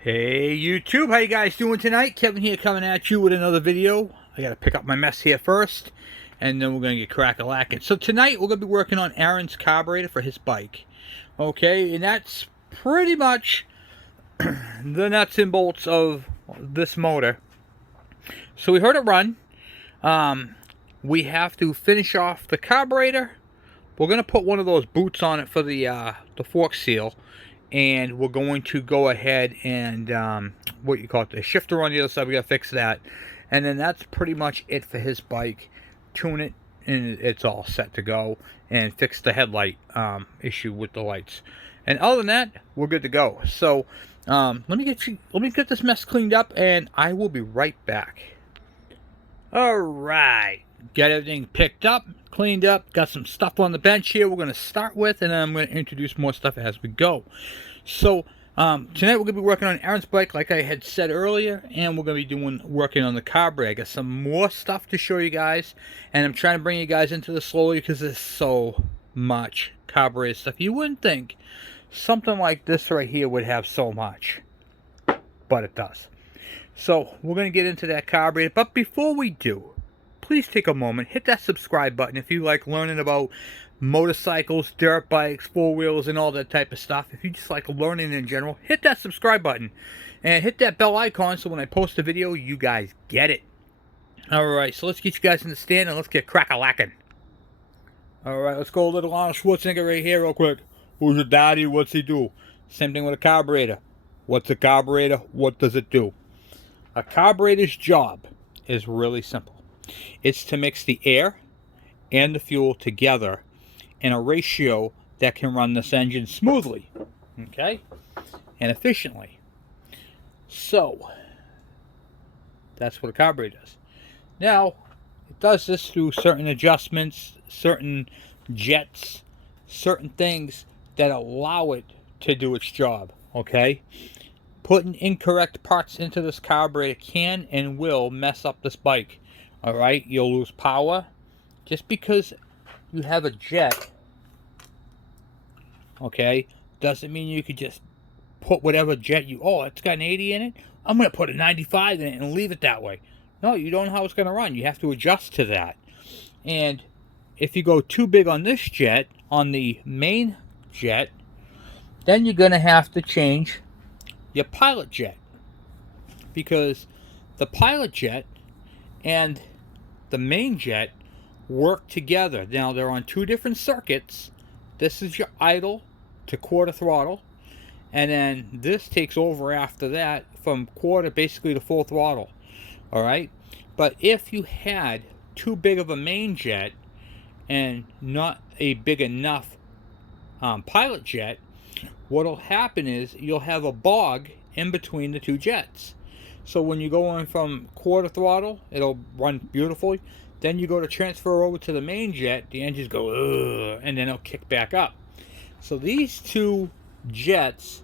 Hey YouTube, how you guys doing tonight? Kevin here coming at you with another video. I gotta pick up my mess here first, and then we're gonna get crack-a-lacking. So tonight we're gonna be working on Aaron's carburetor for his bike. Okay, and that's pretty much the nuts and bolts of this motor. So we heard it run. We have to finish off the carburetor. We're gonna put one of those boots on it for the fork seal, and we're going to go ahead and what you call it, the shifter on the other side. We gotta fix that, and then that's pretty much it for his bike. Tune it, and it's all set to go. And fix the headlight issue with the lights. And other than that, we're good to go. So let me get this mess cleaned up, and I will be right back. All right, got everything picked up, cleaned up, got some stuff on the bench here we're going to start with, and then I'm going to introduce more stuff as we go. So tonight we're going to be working on Aaron's bike like I had said earlier, and we're going to be working on the carburetor. I got some more stuff to show you guys, and I'm trying to bring you guys into this slowly because there's so much carburetor stuff. You wouldn't think something like this right here would have so much, but it does. So we're going to get into that carburetor, but before we do, please take a moment, hit that subscribe button if you like learning about motorcycles, dirt bikes, four-wheels, and all that type of stuff. If you just like learning in general, hit that subscribe button and hit that bell icon so when I post a video, you guys get it. Alright, so let's get you guys in the stand and let's get crack-a-lacking. Alright, let's go a little Arnold Schwarzenegger right here real quick. Who's your daddy? What's he do? Same thing with a carburetor. What's a carburetor? What does it do? A carburetor's job is really simple. It's to mix the air and the fuel together in a ratio that can run this engine smoothly, okay, and efficiently. So that's what a carburetor does. Now, it does this through certain adjustments, certain jets, certain things that allow it to do its job, okay? Putting incorrect parts into this carburetor can and will mess up this bike. Alright, you'll lose power. Just because you have a jet, okay, doesn't mean you could just put whatever jet it's got an 80 in it, I'm going to put a 95 in it and leave it that way. No, you don't know how it's going to run. You have to adjust to that. And if you go too big on this jet, on the main jet, then you're going to have to change your pilot jet, because the pilot jet and the main jet work together. Now they're on two different circuits. This is your idle to quarter throttle, and then this takes over after that from quarter basically to full throttle. Alright, but if you had too big of a main jet and not a big enough pilot jet, what'll happen is you'll have a bog in between the two jets. So when you go in from quarter throttle, it'll run beautifully. Then you go to transfer over to the main jet, the engines go, ugh, and then it'll kick back up. So these two jets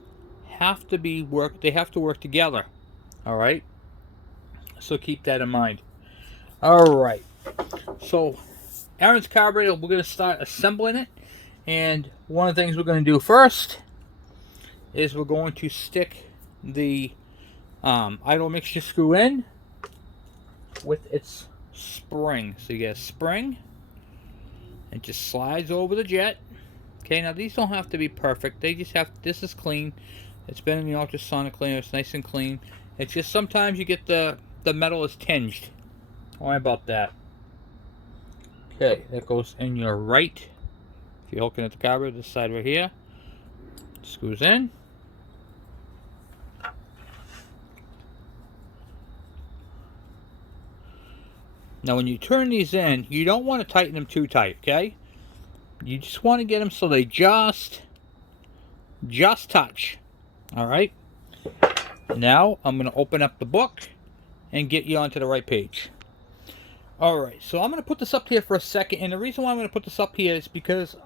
have to work together. All right. So keep that in mind. All right. So Aaron's carburetor, we're going to start assembling it. And one of the things we're going to do first is we're going to stick the idle mixture screw in with its spring. So you get a spring, and it just slides over the jet. Okay, now these don't have to be perfect. They just have, this is clean. It's been in the ultrasonic cleaner. It's nice and clean. It's just sometimes you get the metal is tinged. Don't worry about that. Okay, that goes in your right. If you're looking at the carburetor, this side right here. Screws in. Now when you turn these in, you don't want to tighten them too tight, okay? You just want to get them so they just touch. Alright? Now I'm going to open up the book and get you onto the right page. Alright, so I'm going to put this up here for a second, and the reason why I'm going to put this up here is because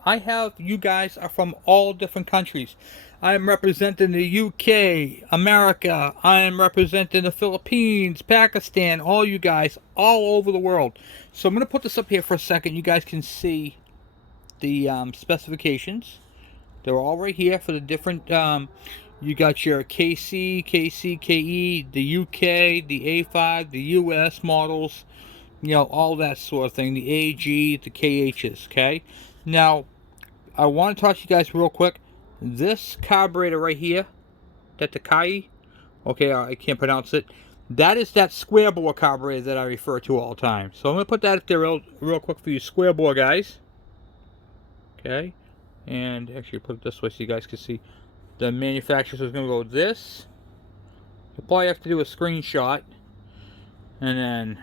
you guys are from all different countries. I am representing the UK, America, I am representing the Philippines, Pakistan, all you guys, all over the world. So I'm going to put this up here for a second. You guys can see the specifications. They're all right here for the different You got your KC, KE, the UK, the A5, the US models, you know, all that sort of thing, the AG, the KHs, okay? Now, I want to talk to you guys real quick. This carburetor right here, that the Kai, okay, I can't pronounce it. That is that square bore carburetor that I refer to all the time. So I'm going to put that up there real quick for you square bore guys. Okay, and actually put it this way so you guys can see. The manufacturer is going to go this. You'll probably have to do a screenshot. And then,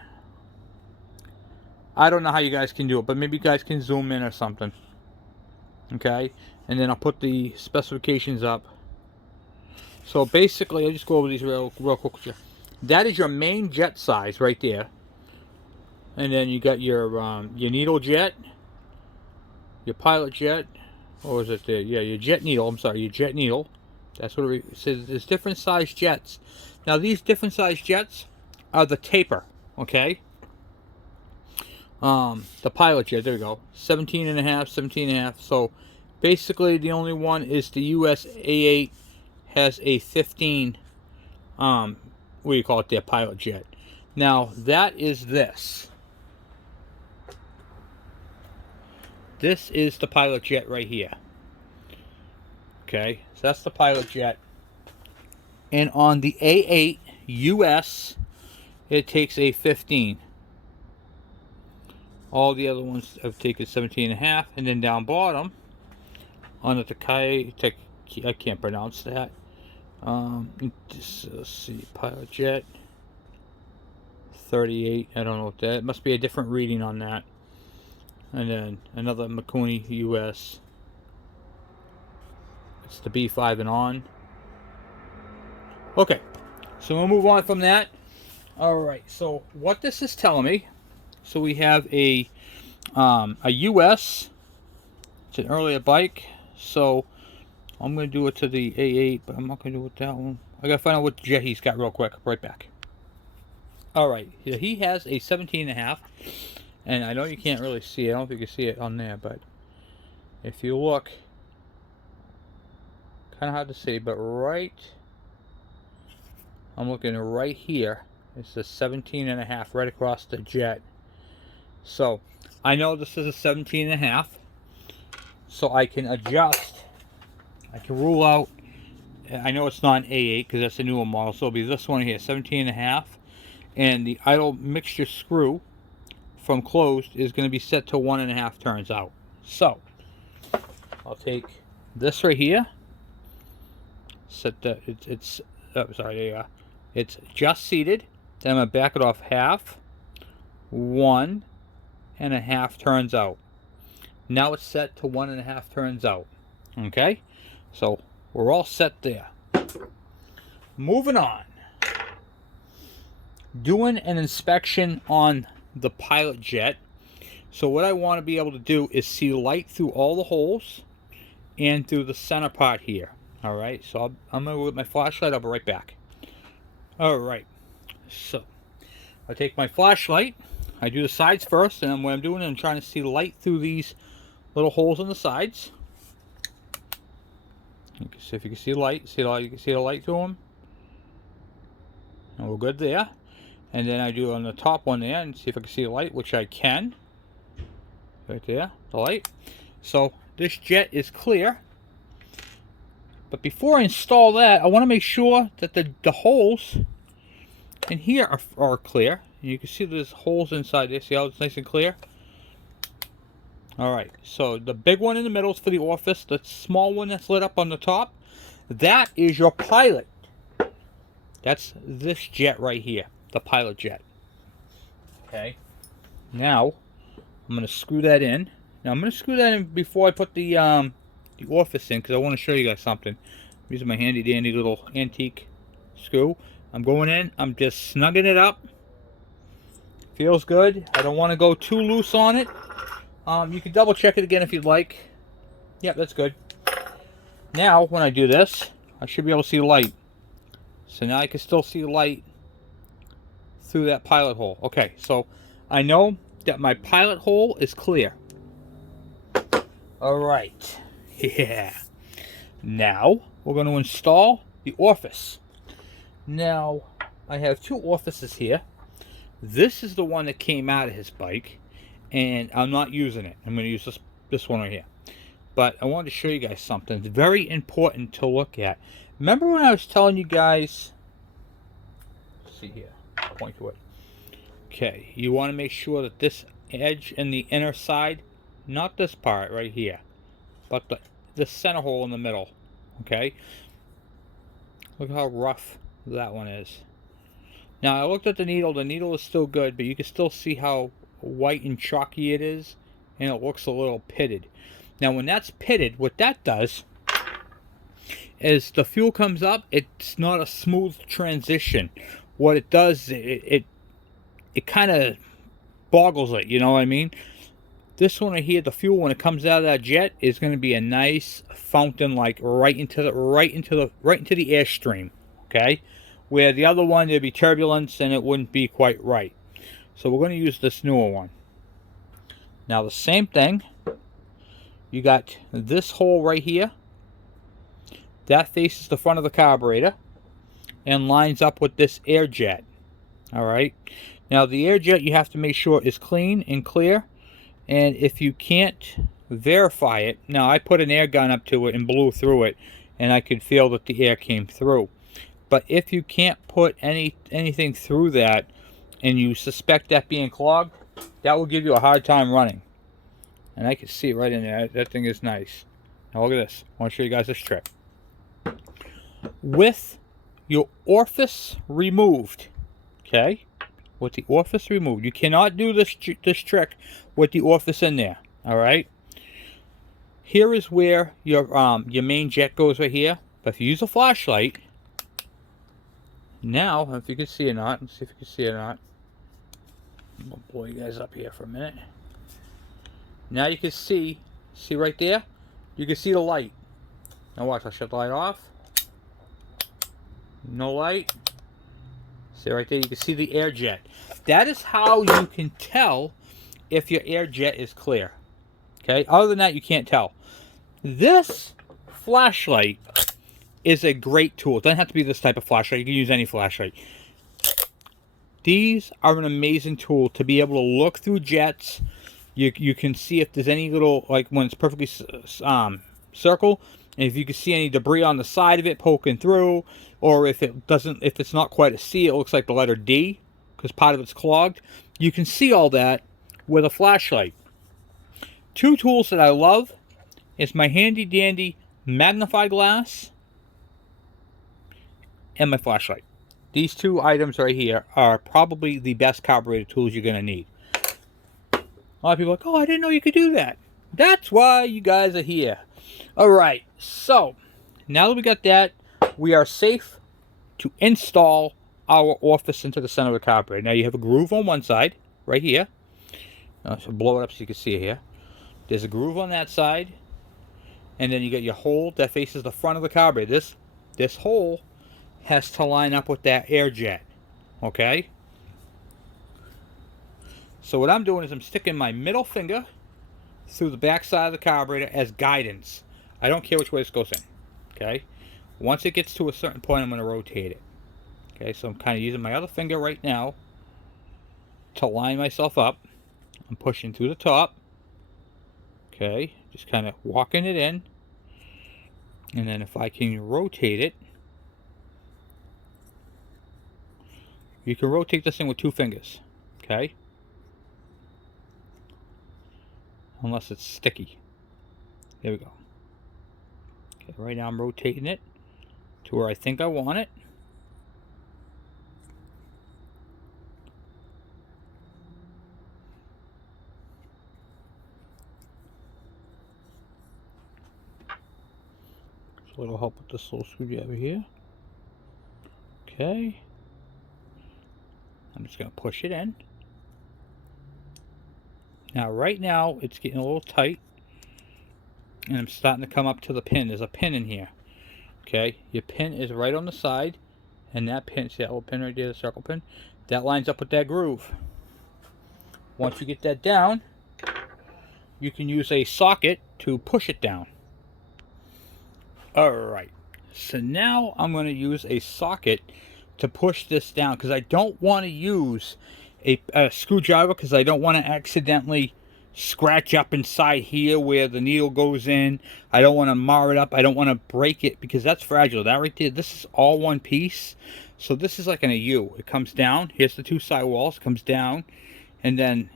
I don't know how you guys can do it, but maybe you guys can zoom in or something. Okay, and then I'll put the specifications up. So basically, I'll just go over these real quick with you. That is your main jet size right there. And then you got your needle jet, your pilot jet, or is it there? Yeah, your jet needle. I'm sorry, your jet needle. That's what it says. There's different size jets. Now these different size jets are the taper. Okay. The pilot jet. There we go. 17 and a half, 17 and a half. So basically, the only one is the US A8 has a 15. What do you call it? Their pilot jet. Now that is this. This is the pilot jet right here. Okay, so that's the pilot jet. And on the A8 US, it takes a 15. All the other ones have taken 17 and a half. And then down bottom, on the Takai, I can't pronounce that. Let's see, pilot jet, 38. I don't know what that. It must be a different reading on that. And then another Makuni US. It's the B5 and on. Okay, so we'll move on from that. All right. So what this is telling me. So we have a US. It's an earlier bike. So I'm going to do it to the A8, but I'm not going to do it with that one. I got to find out what jet he's got real quick. Right back. All right. He has a 17 and a half. And I know you can't really see it. I don't know if you can see it on there, but if you look, kind of hard to see, but right, I'm looking right here. It's the 17 and a half right across the jet. So I know this is a 17 and a half. So I can adjust. I can rule out. I know it's not an A8 because that's a newer model. So it'll be this one here, 17 and a half. And the idle mixture screw from closed is going to be set to 1.5 turns out. So I'll take this right here. Set the it's oh, sorry, there you are. It's just seated. Then I'm going to back it off half. 1.5 turns out. Now it's set to 1.5 turns out. Okay, so we're all set there. Moving on. Doing an inspection on the pilot jet. So what I want to be able to do is see light through all the holes and through the center part here. All right, so I'm going to with my flashlight. I'll be right back. All right, so I take my flashlight. I do the sides first, and what I'm doing is I'm trying to see light through these little holes on the sides. You can see if you can see light. See you can see the light through them. And we're good there. And then I do on the top one there and see if I can see the light, which I can. Right there, the light. So this jet is clear. But before I install that, I want to make sure that the holes in here are clear. And you can see there's holes inside there. See how it's nice and clear? Alright, so the big one in the middle is for the Orifice. The small one that's lit up on the top, that is your pilot. That's this jet right here, the pilot jet. Okay, now I'm going to screw that in. Now I'm going to screw that in before I put the Orifice in, because I want to show you guys something. I'm using my handy dandy little antique screw. I'm going in, I'm just snugging it up. Feels good. I don't want to go too loose on it. You can double check it again if you'd like. Yep, that's good. Now, when I do this, I should be able to see light. So now I can still see light through that pilot hole. Okay, so I know that my pilot hole is clear. Alright. Yeah. Now, we're going to install the Orifice. Now, I have two Orifices here. This is the one that came out of his bike, and I'm not using it. I'm going to use this one right here. But I wanted to show you guys something. It's very important to look at. Remember when I was telling you guys, let's see here, point to it. Okay, you want to make sure that this edge and the inner side, not this part right here, but the center hole in the middle, okay? Look how rough that one is. Now, I looked at the needle is still good, but you can still see how white and chalky it is, and it looks a little pitted. Now, when that's pitted, what that does is the fuel comes up, it's not a smooth transition. What it does, it kind of boggles it, you know what I mean? This one right here, the fuel, when it comes out of that jet, is going to be a nice fountain, like right into the airstream, okay? Where the other one, there'd be turbulence and it wouldn't be quite right. So we're going to use this newer one. Now the same thing, you got this hole right here. That faces the front of the carburetor and lines up with this air jet. Alright. Now the air jet, you have to make sure is clean and clear. And if you can't verify it, now I put an air gun up to it and blew through it, and I could feel that the air came through. But if you can't put anything through that, and you suspect that being clogged, that will give you a hard time running. And I can see it right in there. That thing is nice. Now look at this. I want to show you guys this trick. With your orifice removed, okay? With the orifice removed, you cannot do this trick with the orifice in there. All right. Here is where your main jet goes right here. But if you use a flashlight, now if you can see or not, let's see if you can see or not. I'm gonna blow you guys up here for a minute. Now you can see right there. You can see the light. Now watch. I'll shut the light off. No light. See right there, you can see the air jet. That is how you can tell if your air jet is clear. Okay, other than that, you can't tell. This flashlight is a great tool. It doesn't have to be this type of flashlight. You can use any flashlight. These are an amazing tool to be able to look through jets. You can see if there's any little, like when it's perfectly circle, and if you can see any debris on the side of it poking through, or if it's not quite a C, it looks like the letter D because part of it's clogged. You can see all that with a flashlight. Two tools that I love is my handy dandy magnifying glass and my flashlight. These two items right here are probably the best carburetor tools you're going to need. A lot of people are like, oh, I didn't know you could do that. That's why you guys are here. Alright, so now that we got that, we are safe to install our orifice into the center of the carburetor. Now you have a groove on one side, right here. So blow it up so you can see it here. There's a groove on that side, and then you got your hole that faces the front of the carburetor. This hole has to line up with that air jet, okay? So what I'm doing is I'm sticking my middle finger through the back side of the carburetor as guidance. I don't care which way this goes in, okay? Once it gets to a certain point, I'm going to rotate it. Okay, so I'm kind of using my other finger right now to line myself up. I'm pushing through the top. Okay, just kind of walking it in. And then if I can rotate it, you can rotate this thing with two fingers. Okay? Unless it's sticky. There we go. Okay, right now I'm rotating it to where I think I want it. So it'll help with this little screwdriver here. Okay. I'm just going to push it in. Now right now it's getting a little tight. And I'm starting to come up to the pin. There's a pin in here. Okay, your pin is right on the side, and that pin, see that little pin right there, the circle pin, that lines up with that groove. Once you get that down, you can use a socket to push it down. Alright, So now I'm going to use a socket to push this down, because I don't want to use a screwdriver, because I don't want to accidentally scratch up inside here where the needle goes in. I don't want to mar it up. I don't want to break it, because that's fragile. That right there, this is all one piece. So this is like in a U. It comes down. Here's the two side walls. It comes down, and then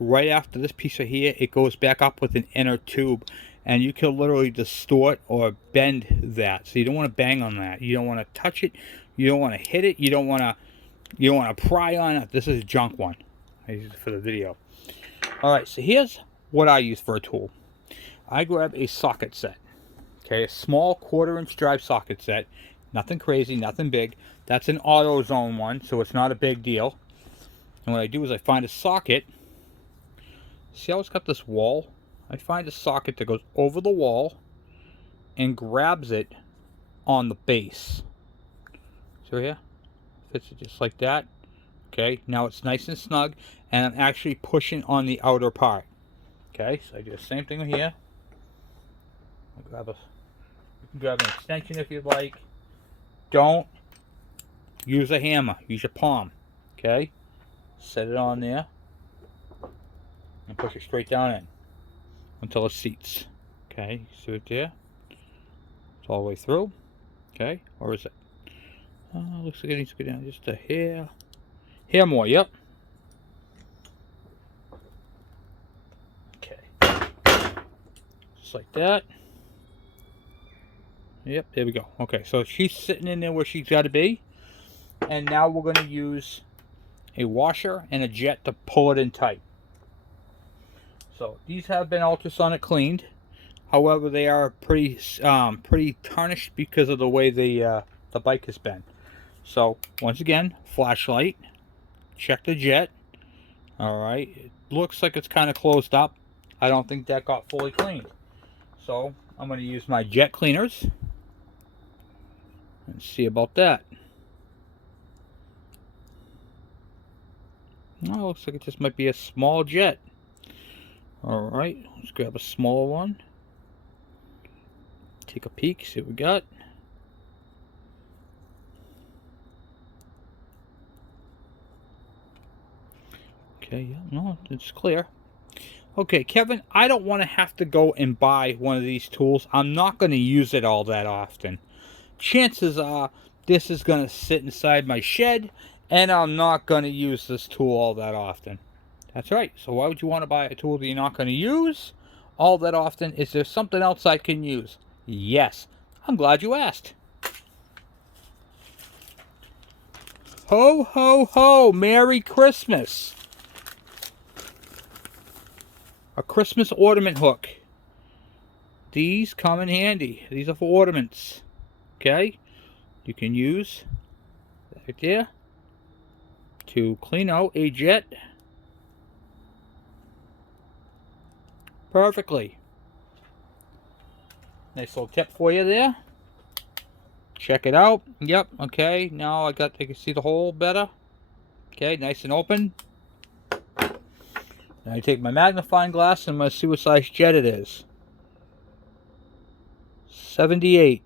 right after this piece right here, it goes back up with an inner tube. And you can literally distort or bend that. So you don't want to bang on that. You don't want to touch it. You don't want to hit it. You don't want to pry on it. This is a junk one. I use it for the video. Alright, so here's what I use for a tool. I grab a socket set. Okay, a small 1/4-inch drive socket set. Nothing crazy, nothing big. That's an AutoZone one, so it's not a big deal. And what I do is I find a socket. See how it's got this wall? I find a socket that goes over the wall and grabs it on the base. So here, fits it just like that. Okay, now it's nice and snug, and I'm actually pushing on the outer part. Okay, so I do the same thing here. You can grab an extension if you'd like. Don't use a hammer, use your palm. Okay, set it on there and push it straight down in until it seats. Okay, see it there? It's all the way through. Okay, or is it? Looks like it needs to go down just a hair. Hair more, yep. Okay. Just like that. Yep, there we go. Okay, so she's sitting in there where she's got to be. And now we're going to use a washer and a jet to pull it in tight. So these have been ultrasonic cleaned. However, they are pretty tarnished because of the way the bike has been. So once again, flashlight. Check the jet. All right, it looks like it's kind of closed up. I don't think that got fully cleaned. So I'm going to use my jet cleaners and see about that. Oh, looks like it just might be a small jet. Alright, let's grab a smaller one. Take a peek, see what we got. Okay, yeah, no, it's clear. Okay, Kevin, I don't want to have to go and buy one of these tools. I'm not going to use it all that often. Chances are this is going to sit inside my shed, and I'm not going to use this tool all that often. That's right. So why would you want to buy a tool that you're not going to use all that often? Is there something else I can use? Yes. I'm glad you asked. Ho, ho, ho. Merry Christmas. A Christmas ornament hook. These come in handy. These are for ornaments. Okay? You can use right there to clean out a jet perfectly. Nice little tip for you there. Check it out. Yep, okay. Now I can see the hole better. Okay, nice and open. Now I take my magnifying glass and I'm going to see what size jet it is. 78.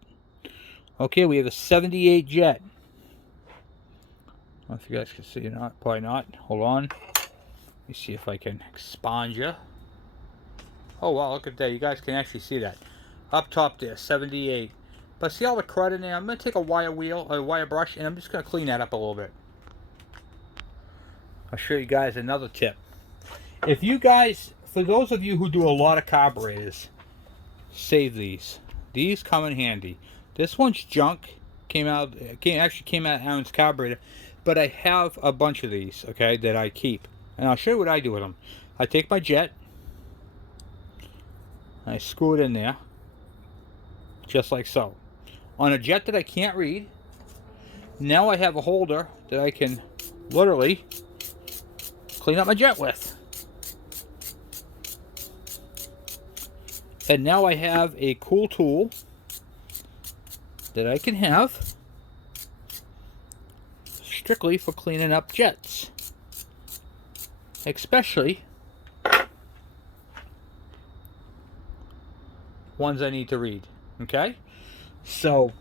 Okay, we have a 78 jet. I don't know if you guys can see or not. Probably not. Hold on. Let me see if I can expand you. Oh wow, look at that. You guys can actually see that. Up top there, 78. But see all the crud in there? I'm going to take a wire brush, and I'm just going to clean that up a little bit. I'll show you guys another tip. If you guys, for those of you who do a lot of carburetors, save these. These come in handy. This one's junk. Actually came out of Aaron's carburetor. But I have a bunch of these, okay, that I keep. And I'll show you what I do with them. I take my jet. I screw it in there, just like so. On a jet that I can't read, now I have a holder that I can literally clean up my jet with. And now I have a cool tool that I can have strictly for cleaning up jets. Especially ones I need to read. Okay? So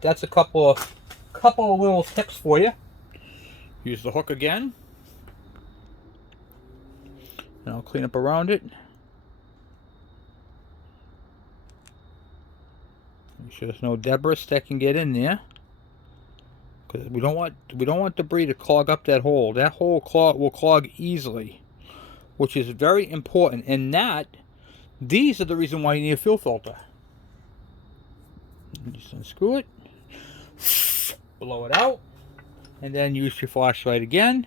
That's a couple of little tips for you. Use the hook again, and I'll clean up around it. Make sure there's no debris that can get in there, because we don't want debris to clog up that hole. That hole will clog easily, which is very important. And these are the reason why you need a fuel filter. Just unscrew it, blow it out, and then use your flashlight again.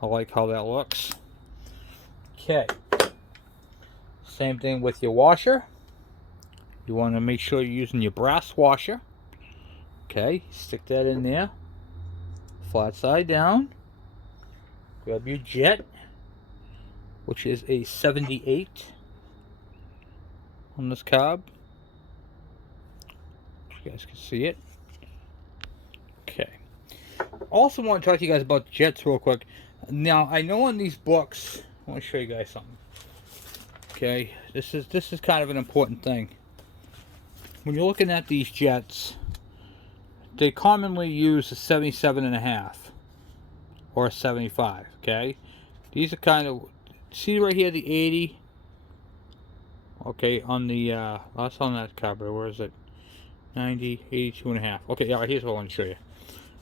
I like how that looks. Okay. Same thing with your washer. You want to make sure you're using your brass washer. Okay, stick that in there. Flat side down. Grab your jet, which is a 78 on this carb. You guys can see it. Okay. Also want to talk to you guys about jets real quick. Now, I know on these books, I want to show you guys something. Okay, this is kind of an important thing. When you're looking at these jets, they commonly use a 77.5 or a 75. Okay, these are kind of, see right here the 80. Okay, on the that's on that carburetor. Where is it? 90, 82.5. Okay, yeah, here's what I want to show you.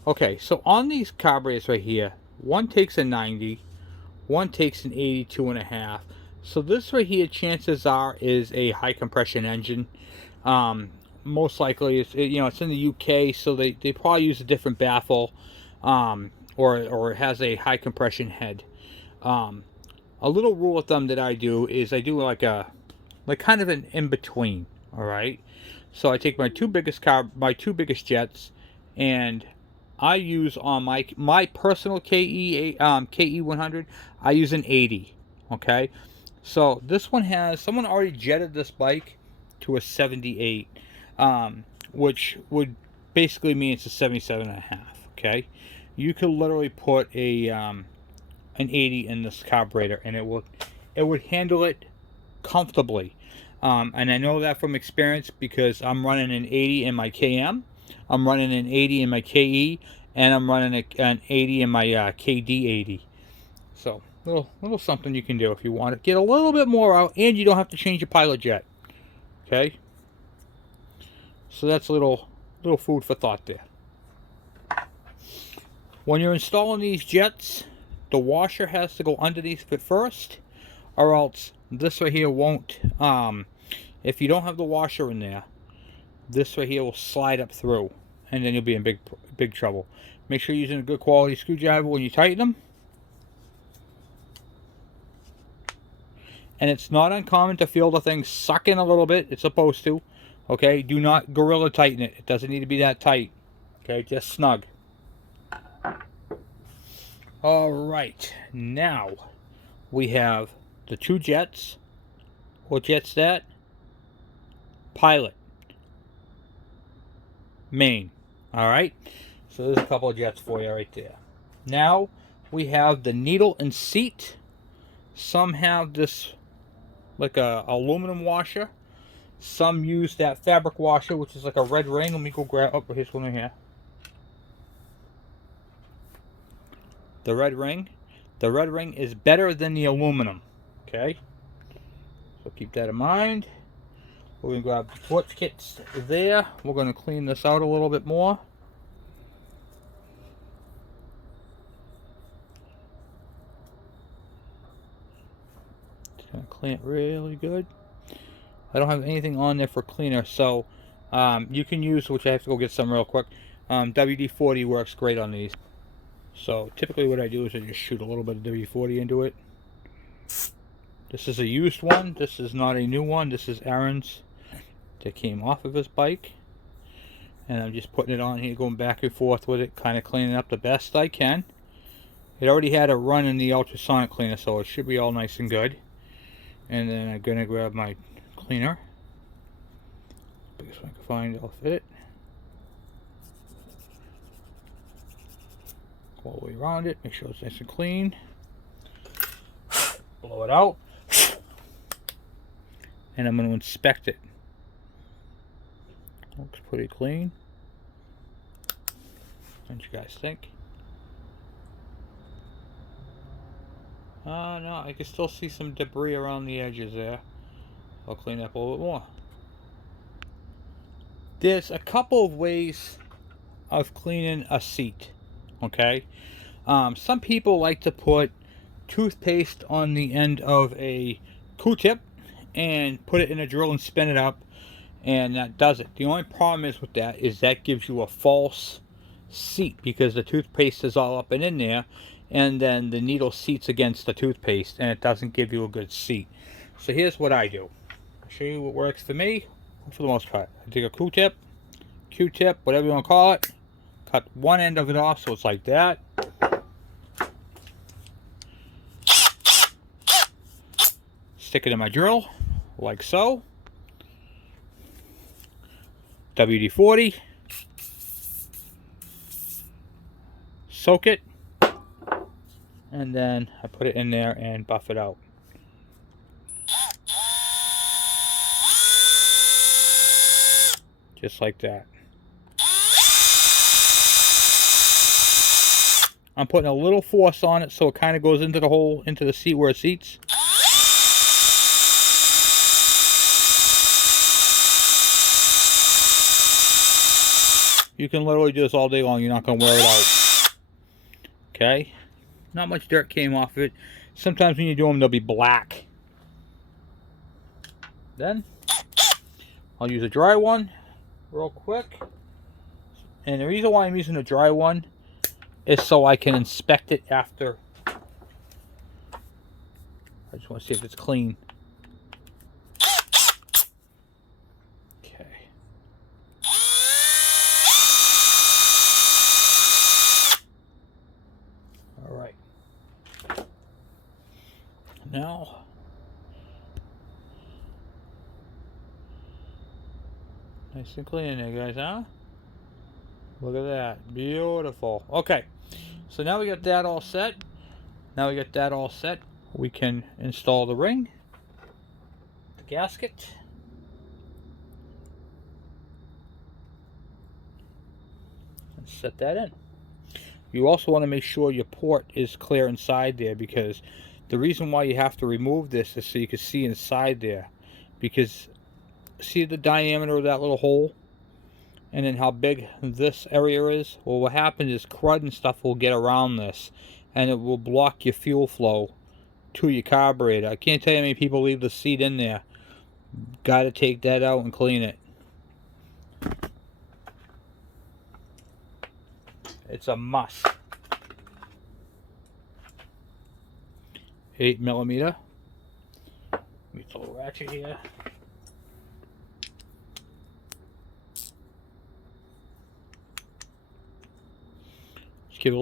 Okay, so on these carburetors right here, one takes a 90, one takes an 82.5. So this right here, chances are, is a high compression engine. Most likely, it's in the UK, so they probably use a different baffle, or it has a high compression head. A little rule of thumb that I do is I do like kind of an in between. All right, so I take my two biggest jets, and I use on my personal KE 100. I use an 80. Okay. So this one someone already jetted this bike to a 78, which would basically mean it's a 77.5. Okay, you could literally put an 80 in this carburetor, and it would handle it comfortably. And I know that from experience, because I'm running an 80 in my KM, I'm running an 80 in my KE, and I'm running an 80 in my KD 80. So little something you can do if you want to get a little bit more out, and you don't have to change your pilot jet. Okay, so that's a little food for thought there. When you're installing these jets, the washer has to go underneath it first, or else this right here won't. If you don't have the washer in there, this right here will slide up through, and then you'll be in big trouble. Make sure you're using a good quality screwdriver when you tighten them. And it's not uncommon to feel the thing suck in a little bit. It's supposed to. Okay, do not gorilla tighten it. It doesn't need to be that tight. Okay, just snug. Alright, now we have the two jets. What jet's that? Pilot. Main. Alright, so there's a couple of jets for you right there. Now we have the needle and seat. Some have this like a aluminum washer. Some use that fabric washer, which is like a red ring. Let me go grab, here's one in here. The red ring. The red ring is better than the aluminum. Okay, so keep that in mind. We're going to grab the torch kits there. We're going to clean this out a little bit more. Just going to clean it really good. I don't have anything on there for cleaner, so you can use, which I have to go get some real quick. WD-40 works great on these. So typically what I do is I just shoot a little bit of WD-40 into it. This is a used one. This is not a new one. This is Aaron's that came off of his bike. And I'm just putting it on here, going back and forth with it, kind of cleaning up the best I can. It already had a run in the ultrasonic cleaner, so it should be all nice and good. And then I'm going to grab my cleaner. Biggest one I can find, I'll fit it. Go all the way around it, make sure it's nice and clean. Blow it out. And I'm going to inspect it. Looks pretty clean. What do you guys think? No, I can still see some debris around the edges there. I'll clean up a little bit more. There's a couple of ways of cleaning a seat, okay? Some people like to put toothpaste on the end of a Q-tip and put it in a drill and spin it up, and that does it. The only problem is with that is that gives you a false seat because the toothpaste is all up and in there, and then the needle seats against the toothpaste and it doesn't give you a good seat. So here's what I do. I'll show you what works for me for the most part. I take a Q-tip, whatever you want to call it, cut one end of it off so it's like that. Stick it in my drill, like so. WD-40. Soak it. And then I put it in there and buff it out. Just like that. I'm putting a little force on it so it kind of goes into the hole, into the seat where it seats. You can literally do this all day long. You're not going to wear it out. Okay? Not much dirt came off of it. Sometimes when you do them, they'll be black. Then, I'll use a dry one real quick. And the reason why I'm using a dry one is so I can inspect it after. I just want to see if it's clean. Okay. All right. Now, nice and clean in there, guys, huh? Look at that. Beautiful. Okay. So now we got that all set. We can install the ring, the gasket. And set that in. You also want to make sure your port is clear inside there, because the reason why you have to remove this is so you can see inside there. Because see the diameter of that little hole? And then how big this area is? Well, what happens is crud and stuff will get around this, and it will block your fuel flow to your carburetor. I can't tell you how many people leave the seat in there. Got to take that out and clean it. It's a must. 8mm. Let me throw a ratchet here. Give it a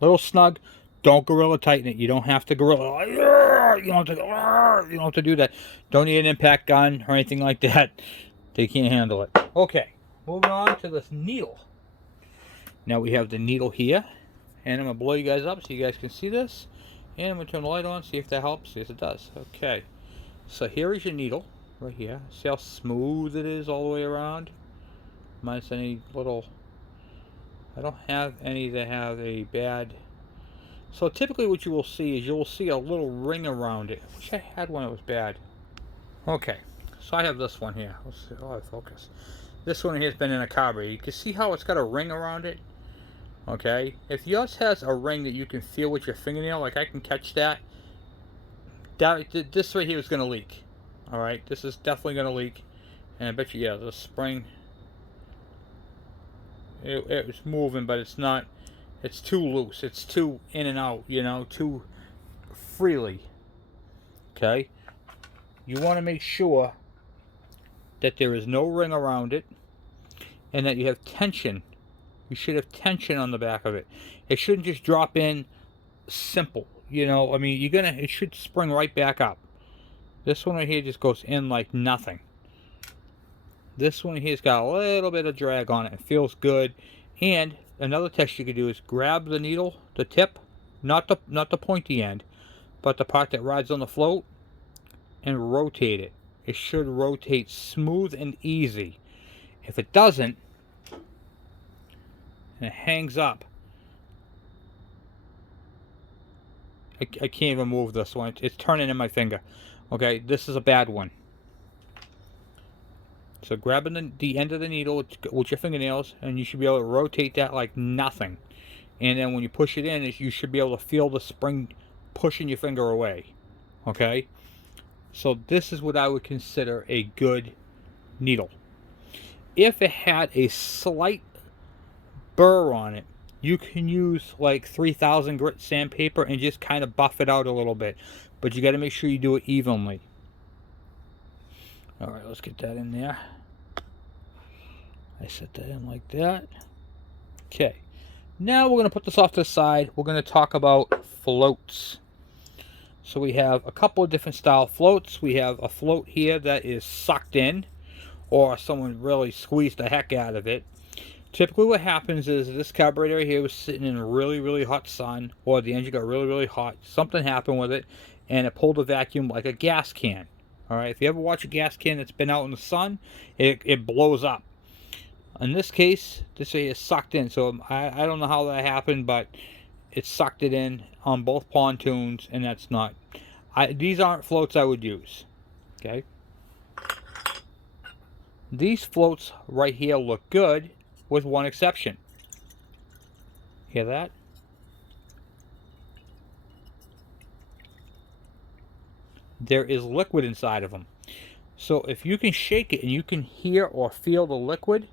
little snug. Don't gorilla tighten it. You don't have to gorilla. You don't have to do that. Don't need an impact gun or anything like that. They can't handle it. Okay, moving on to this needle. Now we have the needle here, and I'm gonna blow you guys up so you guys can see this. And I'm gonna turn the light on, see if that helps. Yes, it does. Okay, so here is your needle right here. See how smooth it is all the way around, minus any little. I don't have any that have a bad. So typically what you will see is you will see a little ring around it. I wish I had one that was bad. Okay, so I have this one here. Let's see. Oh, I focus. This one here has been in a carburetor. You can see how it's got a ring around it. Okay, if yours has a ring that you can feel with your fingernail, like I can catch that. This right here is going to leak. All right, this is definitely going to leak, and I bet you, yeah, the spring. It's moving, but it's not. It's too loose. It's too in and out, you know, too freely. Okay? You want to make sure that there is no ring around it and that you have tension. You should have tension on the back of it. It shouldn't just drop in simple, you know. I mean, it should spring right back up. This one right here just goes in like nothing. This one here's got a little bit of drag on it. It feels good. And another test you could do is grab the needle, the tip, not the pointy end, but the part that rides on the float, and rotate it. it should rotate smooth and easy. If it doesn't, and it hangs up, I can't even move this one. It's turning in my finger. Okay, this is a bad one. So grabbing the end of the needle with your fingernails, and you should be able to rotate that like nothing. And then when you push it in, you should be able to feel the spring pushing your finger away. Okay? So this is what I would consider a good needle. If it had a slight burr on it, you can use like 3000 grit sandpaper and just kind of buff it out a little bit. But you got to make sure you do it evenly. Alright, let's get that in there. I set that in like that. Okay. Now we're going to put this off to the side. We're going to talk about floats. So we have a couple of different style floats. We have a float here that is sucked in, or someone really squeezed the heck out of it. Typically what happens is this carburetor here was sitting in really, really hot sun, or the engine got really, really hot. Something happened with it, and it pulled a vacuum like a gas can. Alright, if you ever watch a gas can that's been out in the sun, it blows up. In this case, this is sucked in, so I don't know how that happened, but it sucked it in on both pontoons, and that's not... these aren't floats I would use. Okay? These floats right here look good, with one exception. Hear that? There is liquid inside of them. So if you can shake it and you can hear or feel the liquid,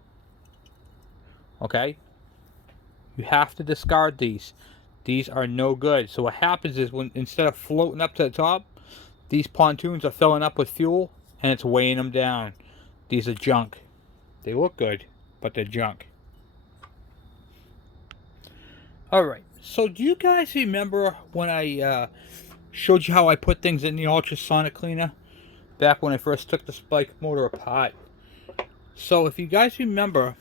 okay, you have to discard these. These are no good. So what happens is, when instead of floating up to the top, these pontoons are filling up with fuel and it's weighing them down. These are junk. They look good, but they're junk. Alright, so do you guys remember when I showed you how I put things in the ultrasonic cleaner back when I first took this bike motor apart? So if you guys remember,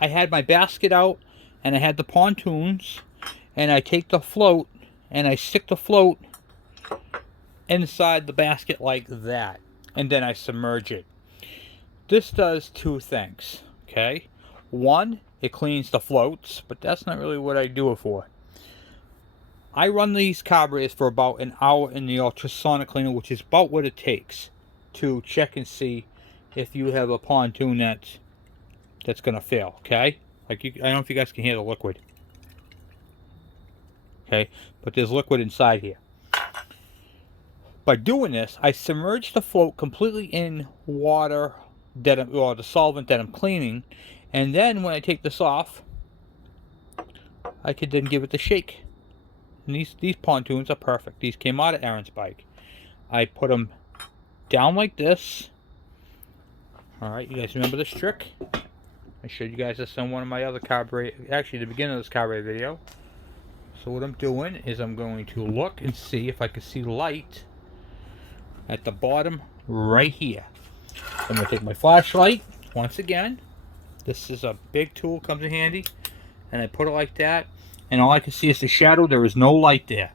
I had my basket out and I had the pontoons, and I take the float and I stick the float inside the basket like that, and then I submerge it. This does two things, okay? One, it cleans the floats, but that's not really what I do it for. I run these carburetors for about an hour in the ultrasonic cleaner, which is about what it takes to check and see if you have a pontoon that's gonna fail, okay? Like, I don't know if you guys can hear the liquid. Okay, but there's liquid inside here. By doing this, I submerge the float completely in water or the solvent that I'm cleaning, and then when I take this off, I could then give it the shake. And these pontoons are perfect. These came out of Aaron's bike. I put them down like this. Alright, you guys remember this trick? I showed you guys this on one of my other carburetor, actually the beginning of this carburetor video. So what I'm doing is I'm going to look and see if I can see light at the bottom right here. I'm going to take my flashlight once again. This is a big tool, comes in handy, and I put it like that, and all I can see is the shadow. There is no light there.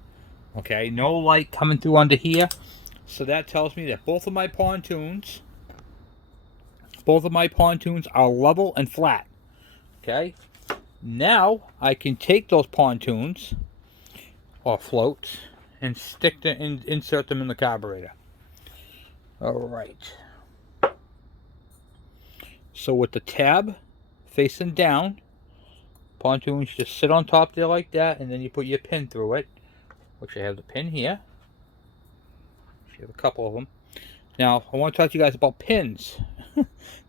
Okay, no light coming through under here. So that tells me that both of my pontoons are level and flat. Okay, now I can take those pontoons or floats and stick them and insert them in the carburetor. Alright, so with the tab facing down, pontoons just sit on top there like that, and then you put your pin through it, which I have the pin here. You have a couple of them. Now I want to talk to you guys about pins.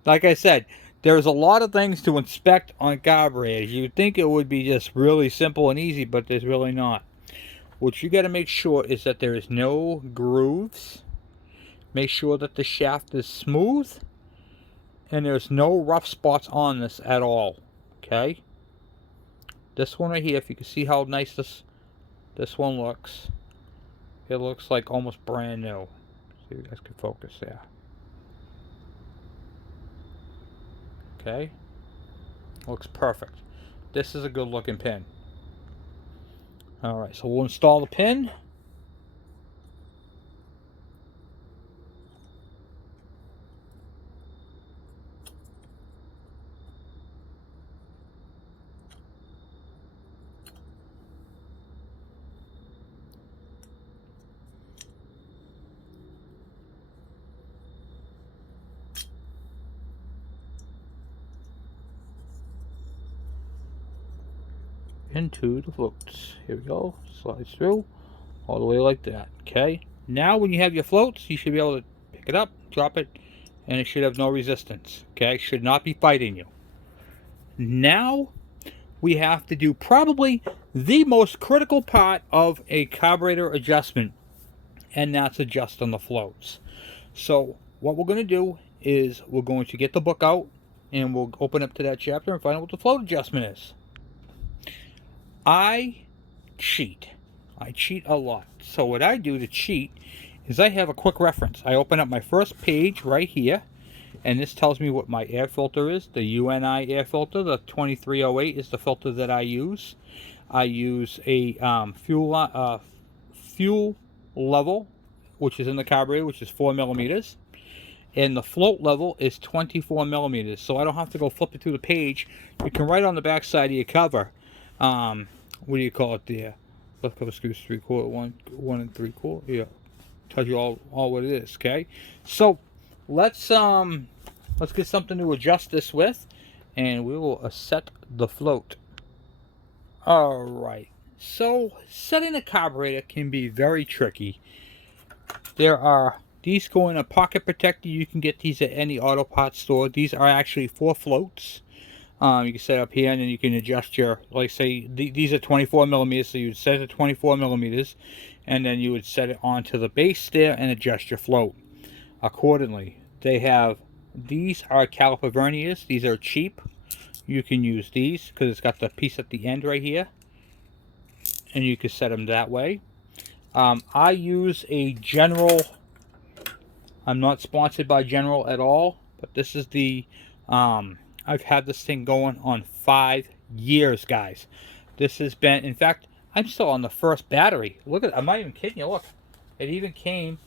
Like I said, there's a lot of things to inspect on carburetors. You'd think it would be just really simple and easy, but there's really not. What you got to make sure is that there is no grooves. Make sure that the shaft is smooth, and there's no rough spots on this at all. Okay? This one right here, if you can see how nice this one looks, it looks like almost brand new. So you guys can focus there. Okay? Looks perfect. This is a good looking pin. Alright, so we'll install the pin. into the floats. Here we go. Slides through all the way like that. Okay. Now when you have your floats, you should be able to pick it up, drop it, and it should have no resistance. Okay. Should not be fighting you. Now we have to do probably the most critical part of a carburetor adjustment, and that's adjusting the floats. So what we're going to do is we're going to get the book out and we'll open up to that chapter and find out what the float adjustment is. I cheat a lot. So what I do to cheat is I have a quick reference. I open up my first page right here, and this tells me what my air filter is. The UNI air filter, the 2308 is the filter that I use. I use a fuel level, which is in the carburetor, which is 4 millimeters. And the float level is 24 millimeters. So I don't have to go flip it through the page. You can write on the back side of your cover. What do you call it there? Left cover screws 3/4, 1 3/4. Yeah, tells you all what it is. Okay, so let's get something to adjust this with, and we will set the float. All right. So setting a carburetor can be very tricky. These go in a pocket protector. You can get these at any auto parts store. These are actually 4 floats. You can set up here, and then you can adjust your, like say, these are 24 millimeters, so you would set it to 24 millimeters, and then you would set it onto the base there and adjust your float accordingly. These are caliper verniers. These are cheap. You can use these because it's got the piece at the end right here, and you can set them that way. I use a General. I'm not sponsored by General at all, but this is the I've had this thing going on 5 years, guys. This has been, in fact, I'm still on the first battery. Look at it. I'm not even kidding you. Look, it even came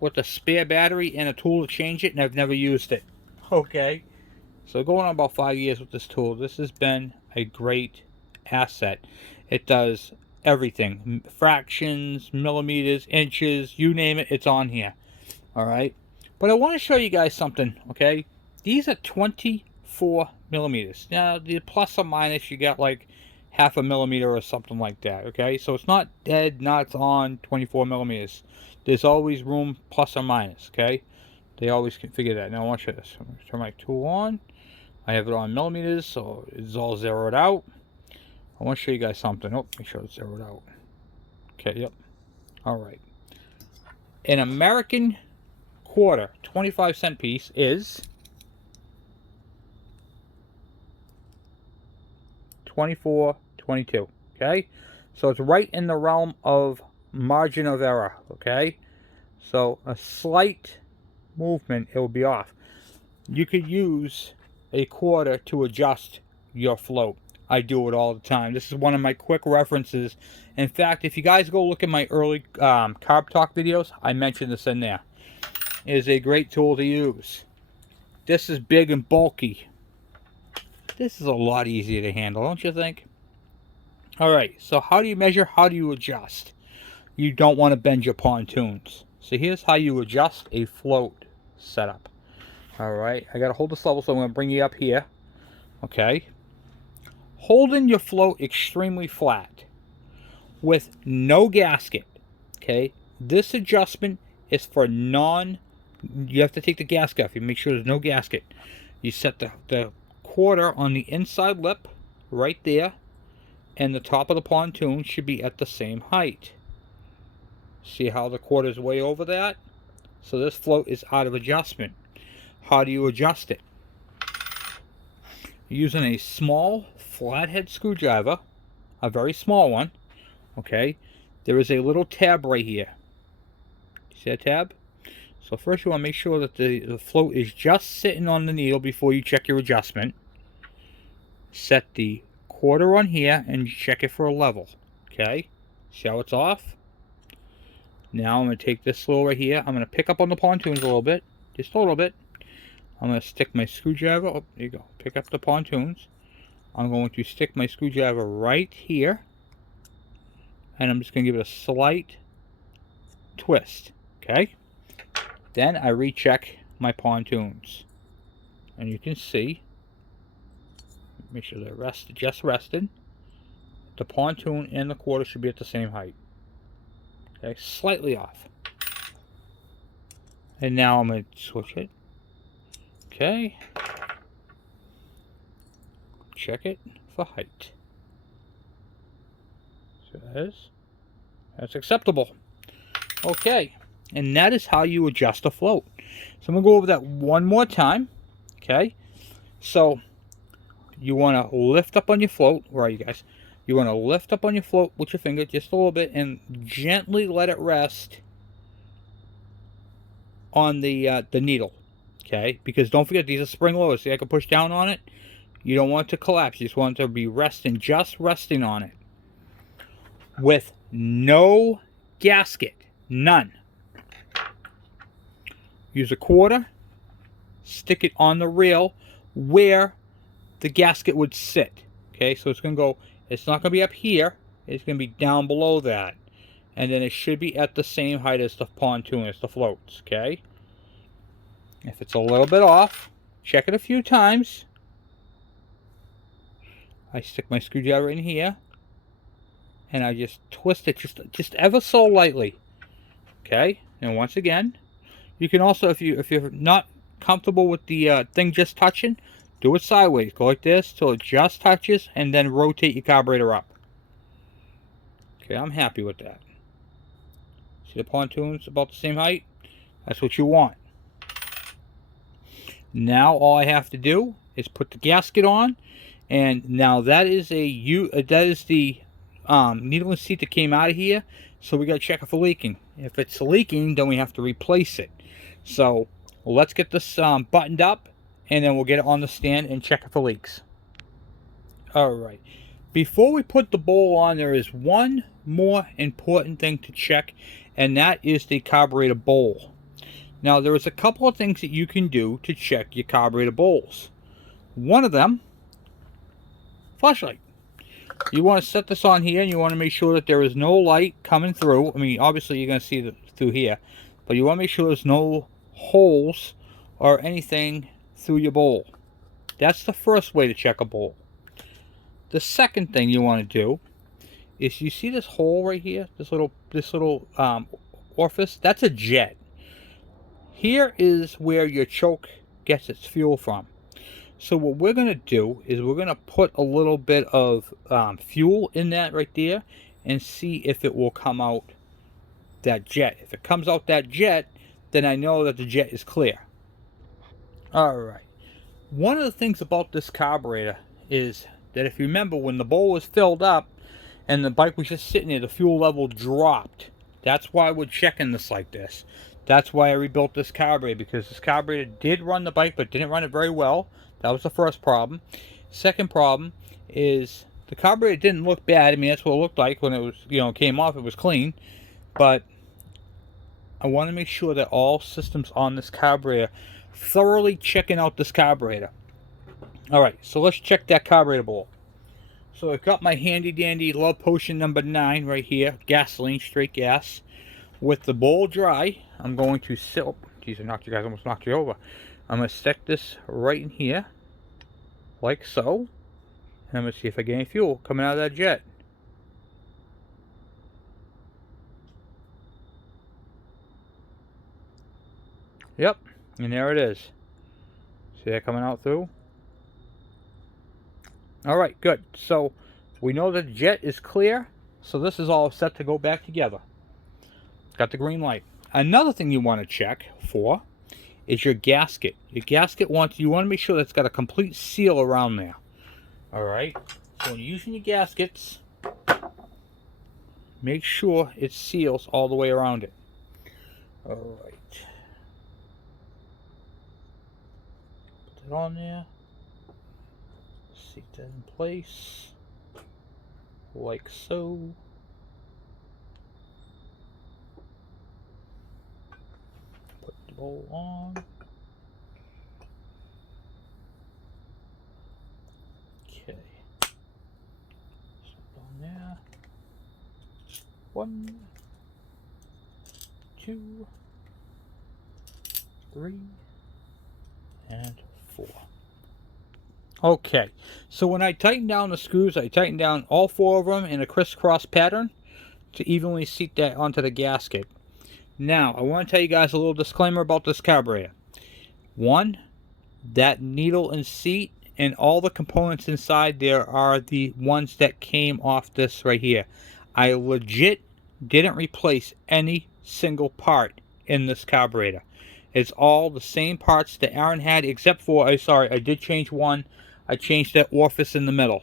with a spare battery and a tool to change it, and I've never used it. Okay, so going on about 5 years with this tool. This has been a great asset. It does everything, fractions, millimeters, inches, you name it, it's on here. All right, but I want to show you guys something. Okay, these are 24 millimeters. Now the plus or minus, you got like half a millimeter or something like that. Okay, so it's not dead, not on 24 millimeters. There's always room plus or minus. Okay, they always configure that. Now watch this. I'm going to turn my tool on. I have it on millimeters, so it's all zeroed out. I want to show you guys something. Oh, make sure it's zeroed out. Okay, yep. All right. An American quarter 25-cent piece is 24.22. Okay, so it's right in the realm of margin of error. Okay, so a slight movement, it will be off. You could use a quarter to adjust your float. I do it all the time. This is one of my quick references. In fact, if you guys go look at my early Carb Talk videos, I mentioned this in there. It is a great tool to use. This is big and bulky. This is a lot easier to handle, don't you think? Alright, so how do you measure? How do you adjust? You don't want to bend your pontoons. So here's how you adjust a float setup. Alright, I got to hold this level, so I'm going to bring you up here. Okay. Holding your float extremely flat with no gasket. Okay, this adjustment is for you have to take the gasket off. You make sure there's no gasket. You set the quarter on the inside lip right there, and the top of the pontoon should be at the same height. See how the quarter is way over that? So this float is out of adjustment. How do you adjust it? Using a small flathead screwdriver, a very small one. Okay, there is a little tab right here. See that tab? So first you want to make sure that the float is just sitting on the needle before you check your adjustment. Set the quarter on here and check it for a level. Okay, see how it's off? Now I'm going to take this little right here. I'm going to pick up on the pontoons a little bit, just a little bit. I'm going to stick my screwdriver, oh, there you go, pick up the pontoons. I'm going to stick my screwdriver right here, and I'm just going to give it a slight twist. Okay, then I recheck my pontoons, and you can see, make sure they're just rested. the pontoon and the quarter should be at the same height. Okay, slightly off. And now I'm going to switch it. Okay. Check it for height. So that's acceptable. Okay. And that is how you adjust a float. So I'm going to go over that one more time. Okay. So you want to lift up on your float. Where are you guys? You want to lift up on your float with your finger just a little bit and gently let it rest on the needle. Okay. Because don't forget, these are spring loaders. See, I can push down on it. You don't want it to collapse. You just want it to be resting, just resting on it. With no gasket. None. Use a quarter. Stick it on the rail where the gasket would sit. Okay, so it's going to go, it's not going to be up here. It's going to be down below that. And then it should be at the same height as the pontoon, as the floats. Okay. If it's a little bit off, check it a few times. I stick my screwdriver in here. And I just twist it just ever so lightly. Okay, and once again, you can also, if you're not comfortable with the thing just touching, do it sideways. Go like this till it just touches, and then rotate your carburetor up. Okay, I'm happy with that. See the pontoon's about the same height? That's what you want. Now all I have to do is put the gasket on, and now that is the needle and seat that came out of here. So we got to check it for leaking. If it's leaking, then we have to replace it. So let's get this buttoned up, and then we'll get it on the stand and check it for leaks. Alright, before we put the bowl on, there is one more important thing to check, and that is the carburetor bowl. Now there is a couple of things that you can do to check your carburetor bowls. One of them, flashlight. You want to set this on here, and you want to make sure that there is no light coming through. I mean, obviously you're going to see through here, but you want to make sure there's no holes or anything through your bowl. That's the first way to check a bowl. The second thing you want to do is, you see this hole right here, this little orifice. That's a jet. Here is where your choke gets its fuel from. So what we're going to do is we're going to put a little bit of fuel in that right there and see if it will come out that jet. If it comes out that jet, then I know that the jet is clear. Alright. One of the things about this carburetor is that, if you remember, when the bowl was filled up and the bike was just sitting there, the fuel level dropped. That's why we're checking this like this. That's why I rebuilt this carburetor, because this carburetor did run the bike, but didn't run it very well. That was the first problem. Second problem is the carburetor didn't look bad. I mean, that's what it looked like when it was, came off. It was clean. But I want to make sure that all systems on this carburetor, thoroughly checking out this carburetor. Alright, so let's check that carburetor bowl. So I've got my handy dandy Love Potion number 9 right here. Gasoline, straight gas. With the bowl dry, I'm going to sit... Oh, geez, I knocked you guys, almost knocked you over. I'm going to stick this right in here, like so. And I'm going to see if I get any fuel coming out of that jet. Yep, and there it is. See that coming out through? Alright, good. So we know that the jet is clear, so this is all set to go back together. Got the green light. Another thing you want to check for is your gasket. Your gasket you want to make sure that it's got a complete seal around there. Alright, so when you're using your gaskets, make sure it seals all the way around it. Alright. Put that on there. Seat that in place. Like so. Put the bowl on. Okay. Slip on there. 1, 2, 3, and 4. Okay, so when I tighten down the screws, I tighten down all 4 of them in a crisscross pattern to evenly seat that onto the gasket. Now, I want to tell you guys a little disclaimer about this carburetor. One, that needle and seat and all the components inside there are the ones that came off this right here. I legit didn't replace any single part in this carburetor. It's all the same parts that Aaron had, except for, I did change one. I changed that orifice in the middle.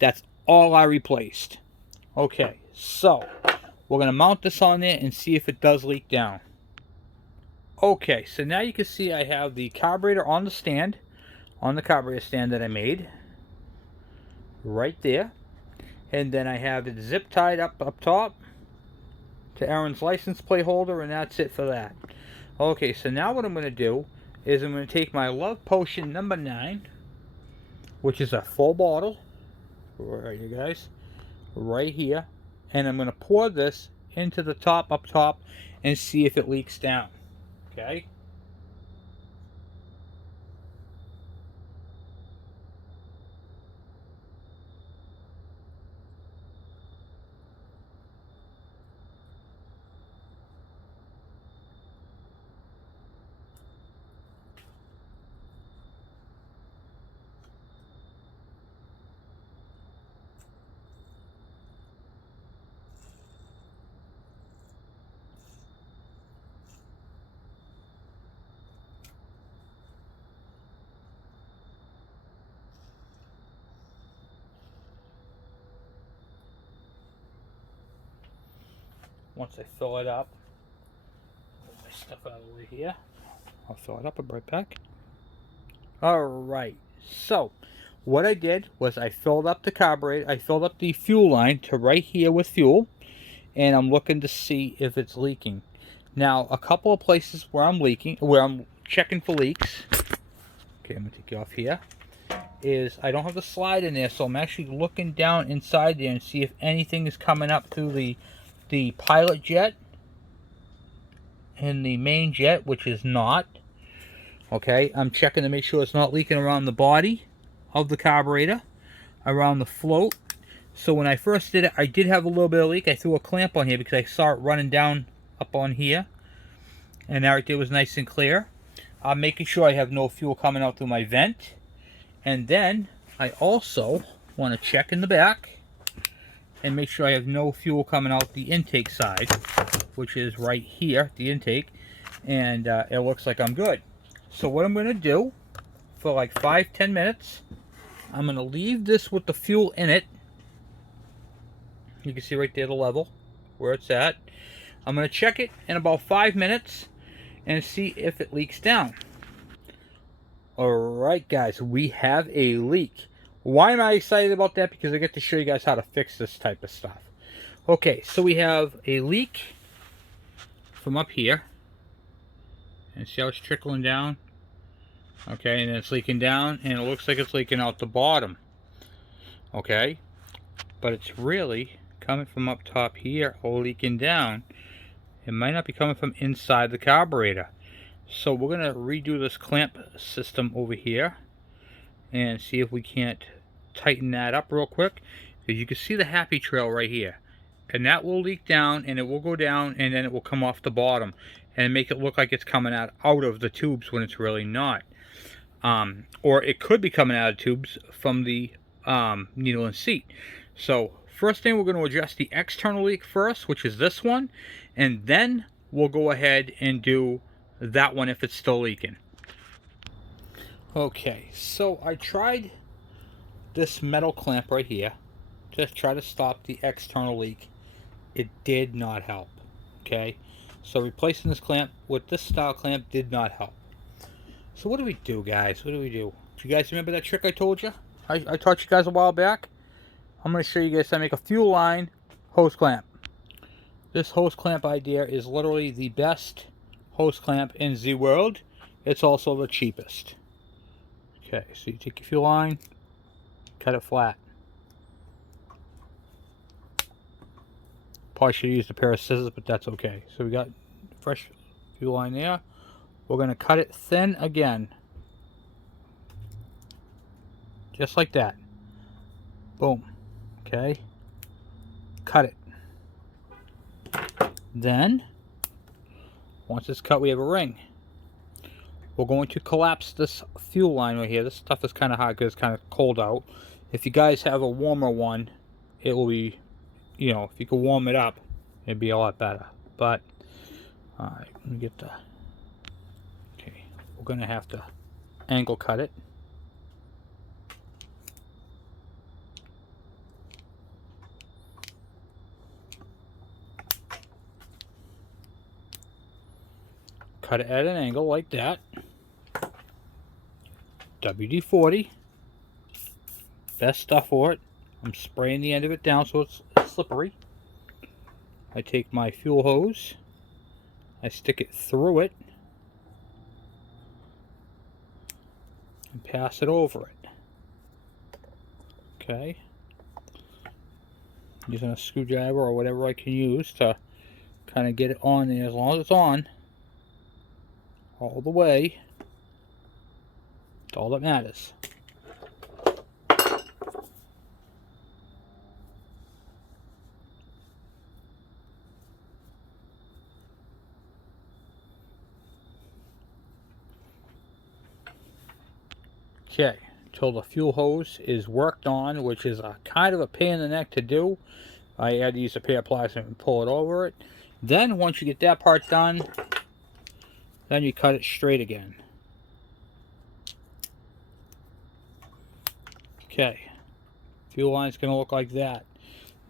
That's all I replaced. Okay, so we're going to mount this on there and see if it does leak down. Okay, so now you can see I have the carburetor on the stand, on the carburetor stand that I made, right there. And then I have it zip tied up top to Aaron's license plate holder, and that's it for that. Okay, so now what I'm going to do is I'm going to take my Love Potion number 9, which is a full bottle, where are you guys, right here, and I'm going to pour this into the top up top and see if it leaks down. Okay. Once I fill it up, move my stuff out of the way here. I'll fill it up and right back. Alright, so what I did was I filled up the carburetor, I filled up the fuel line to right here with fuel, and I'm looking to see if it's leaking. Now, a couple of places where I'm checking for leaks, okay, I'm going to take you off here, is I don't have the slide in there, so I'm actually looking down inside there and see if anything is coming up through the pilot jet and the main jet, which is not. Okay, I'm checking to make sure it's not leaking around the body of the carburetor, around the float. So when I first did it, I did have a little bit of leak. I threw a clamp on here because I saw it running down up on here, and everything was nice and clear. I'm making sure I have no fuel coming out through my vent. And then I also want to check in the back and make sure I have no fuel coming out the intake side, which is right here, the intake, and it looks like I'm good. So what I'm going to do for like 5-10 minutes, I'm going to leave this with the fuel in it. You can see right there the level where it's at. I'm going to check it in about 5 minutes and see if it leaks down. Alright guys, we have a leak. Why am I excited about that? Because I get to show you guys how to fix this type of stuff. Okay, so we have a leak from up here. And see how it's trickling down? Okay, and it's leaking down, and it looks like it's leaking out the bottom. Okay, but it's really coming from up top here, or leaking down. It might not be coming from inside the carburetor. So we're going to redo this clamp system over here and see if we can't tighten that up real quick. Because you can see the happy trail right here. And that will leak down, and it will go down, and then it will come off the bottom and make it look like it's coming out of the tubes when it's really not. Or it could be coming out of tubes from the needle and seat. So first thing, we're going to address the external leak first, which is this one, and then we'll go ahead and do that one if it's still leaking. Okay, so I tried this metal clamp right here to try to stop the external leak. It did not help. Okay, so replacing this clamp with this style clamp did not help. So what do we do, guys? What do we do? Do you guys remember that trick I told you? I taught you guys a while back. I'm going to show you guys how to make a fuel line hose clamp. This hose clamp idea is literally the best hose clamp in the world. It's also the cheapest. Okay, so you take your fuel line, cut it flat. Probably should have used a pair of scissors, but that's okay. So we got fresh fuel line there. We're going to cut it thin again. just like that. Boom. Okay. Cut it. Then, once it's cut, we have a ring. We're going to collapse this fuel line right here. This stuff is kind of hot because it's kind of cold out. If you guys have a warmer one, it will be, you know, if you could warm it up, it'd be a lot better. But, alright, let me get the, okay, we're going to have to angle cut it. Cut it at an angle like that. WD-40. Best stuff for it. I'm spraying the end of it down so it's slippery. I take my fuel hose. I stick it through it. And pass it over it. Okay. Using a screwdriver or whatever I can use to kind of get it on there. As long as it's on all the way, it's all that matters. Okay, until the fuel hose is worked on, which is a kind of a pain in the neck to do. I had to use a pair of pliers and pull it over it. Then once you get that part done, then you cut it straight again. Okay, fuel line's going to look like that.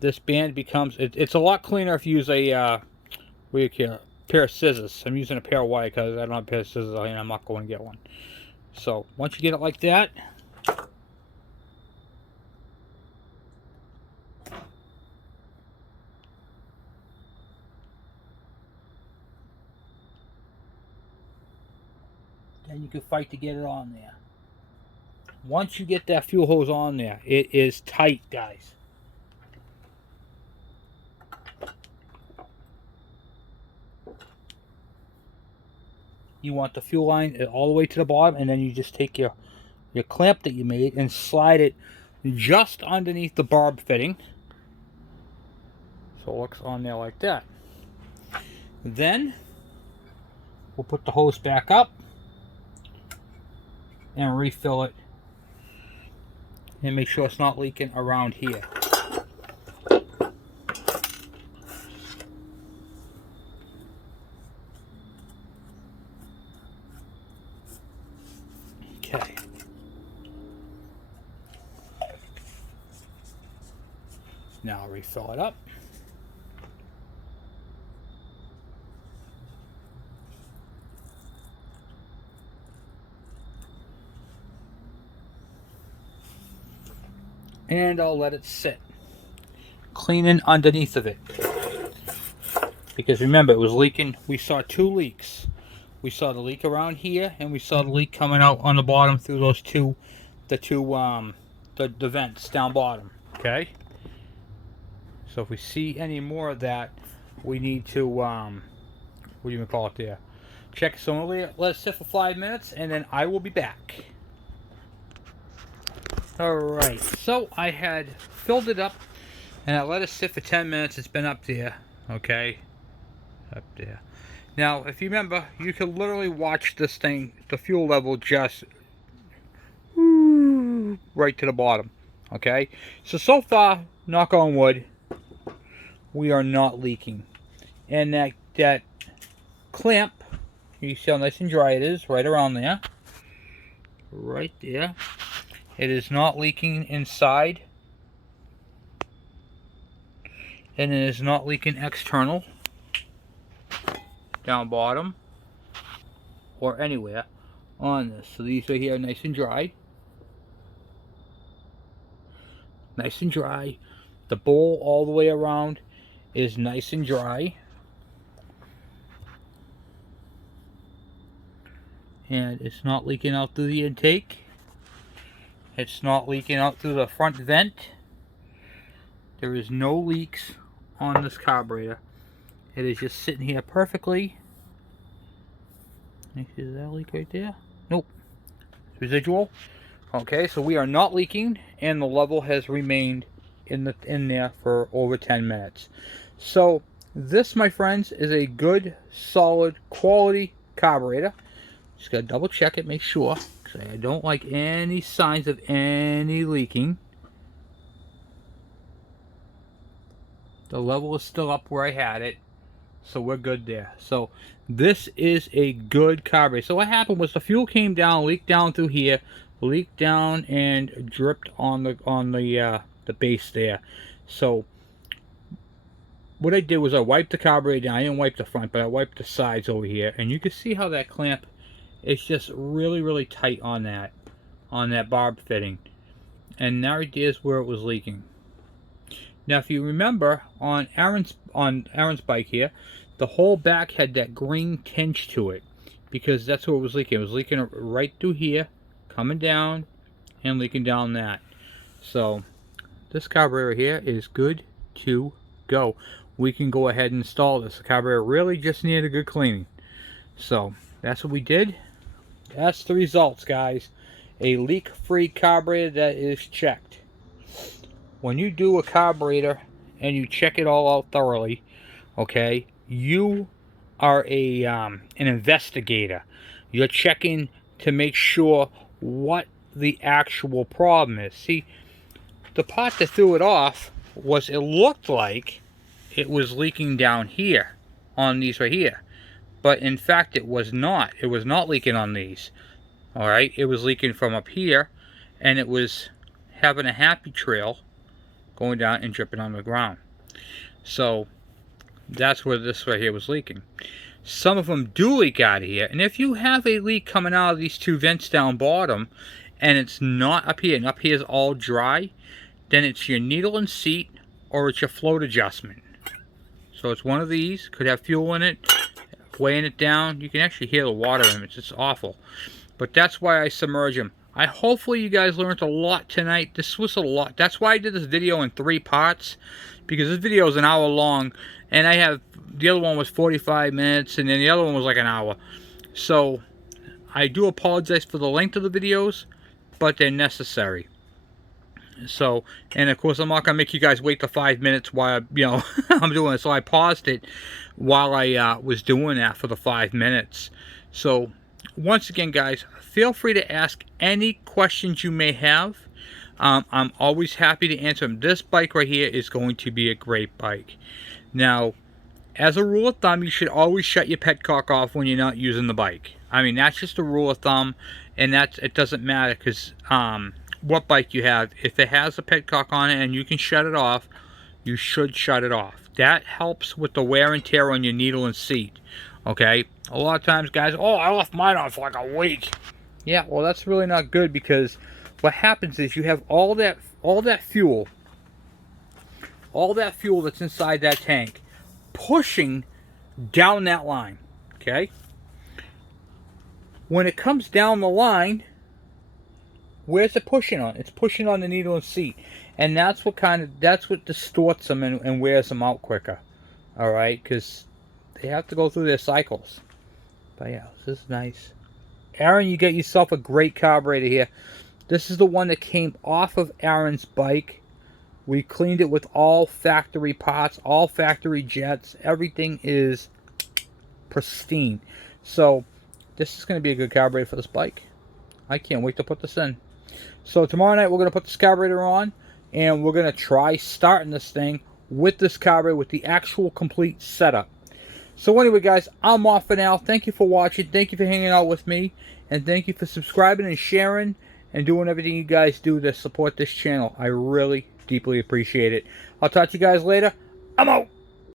This band becomes, it's a lot cleaner if you use a pair of scissors. I'm using a pair of wire because I don't have a pair of scissors and I'm not going to get one. So once you get it like that, then you can fight to get it on there. Once you get that fuel hose on there, it is tight, guys. You want the fuel line all the way to the bottom, and then you just take your clamp that you made and slide it just underneath the barb fitting. So it looks on there like that. Then we'll put the hose back up and refill it and make sure it's not leaking around here. Okay. Now refill it up. And I'll let it sit, cleaning underneath of it, because remember it was leaking. We saw two leaks. We saw the leak around here, and we saw the leak coming out on the bottom through those the vents down bottom. Okay, so if we see any more of that, we need to what do you even call it there, check. So let it sit for 5 minutes, and then I will be back. Alright, so I had filled it up and I let it sit for 10 minutes. It's been up there, okay? Up there. Now, if you remember, you can literally watch this thing, the fuel level just right to the bottom, okay? So far, knock on wood, we are not leaking. And that clamp, you see how nice and dry it is, right around there. Right there. It is not leaking inside, and it is not leaking external, down bottom, or anywhere on this. So these are here nice and dry. Nice and dry. The bowl all the way around is nice and dry. And it's not leaking out through the intake. It's not leaking out through the front vent. There is no leaks on this carburetor. It is just sitting here perfectly. You see that leak right there? Nope. It's residual. Okay, so we are not leaking, and the level has remained in there for over 10 minutes. So this, my friends, is a good, solid, quality carburetor. Just gotta double check it, make sure, because I don't like any signs of any leaking. The level is still up where I had it, so we're good there. So this is a good carburetor. So what happened was the fuel came down, leaked down through here, leaked down and dripped on the base there. So what I did was I wiped the carburetor down. I didn't wipe the front, but I wiped the sides over here, and you can see how that clamp is just really tight on that barb fitting, and that right there is where it was leaking. Now, if you remember, on Aaron's bike here, the whole back had that green tinge to it, because that's where it was leaking. It was leaking right through here, coming down, and leaking down that. So this carburetor here is good to go. We can go ahead and install this. The carburetor really just needed a good cleaning. So that's what we did. That's the results, guys. A leak-free carburetor that is checked. When you do a carburetor and you check it all out thoroughly, okay, you are an investigator. You're checking to make sure what the actual problem is. See, the part that threw it off was, it looked like it was leaking down here on these right here, but in fact it was not. It was not leaking on these. All right, it was leaking from up here, and it was having a happy trail going down and dripping on the ground. So that's where this right here was leaking. Some of them do leak out of here, and if you have a leak coming out of these two vents down bottom and it's not up here, and up here is all dry, then it's your needle and seat, or it's your float adjustment. So it's one of these. Could have fuel in it, weighing it down. You can actually hear the water in it. It's awful. But that's why I submerge them. Hopefully you guys learned a lot tonight. This was a lot. That's why I did this video in 3 parts, because this video is an hour long, and I have, the other one was 45 minutes, and then the other one was like an hour. So I do apologize for the length of the videos, but they're necessary. So, and of course I'm not gonna make you guys wait the 5 minutes while I'm doing it. So I paused it while I was doing that for the 5 minutes. So once again, guys, feel free to ask any questions you may have. I'm always happy to answer them. This bike right here is going to be a great bike. Now, as a rule of thumb, you should always shut your petcock off when you're not using the bike. I mean, that's just a rule of thumb, and it doesn't matter, because what bike you have, if it has a petcock on it and you can shut it off, you should shut it off. That helps with the wear and tear on your needle and seat. Okay, a lot of times, guys, oh, I left mine on for like a week. Yeah, well, that's really not good, because what happens is you have all that fuel that's inside that tank pushing down that line. Okay, when it comes down the line, where's it pushing on? It's pushing on the needle and seat, and that's what distorts them and wears them out quicker. All right, because they have to go through their cycles. But yeah, this is nice. Aaron, you get yourself a great carburetor here. This is the one that came off of Aaron's bike. We cleaned it with all factory parts, all factory jets. Everything is pristine. So this is going to be a good carburetor for this bike. I can't wait to put this in. So tomorrow night we're going to put this carburetor on, and we're going to try starting this thing with this carburetor, with the actual complete setup. So anyway, guys, I'm off for now. Thank you for watching. Thank you for hanging out with me. And thank you for subscribing and sharing and doing everything you guys do to support this channel. I really deeply appreciate it. I'll talk to you guys later. I'm out.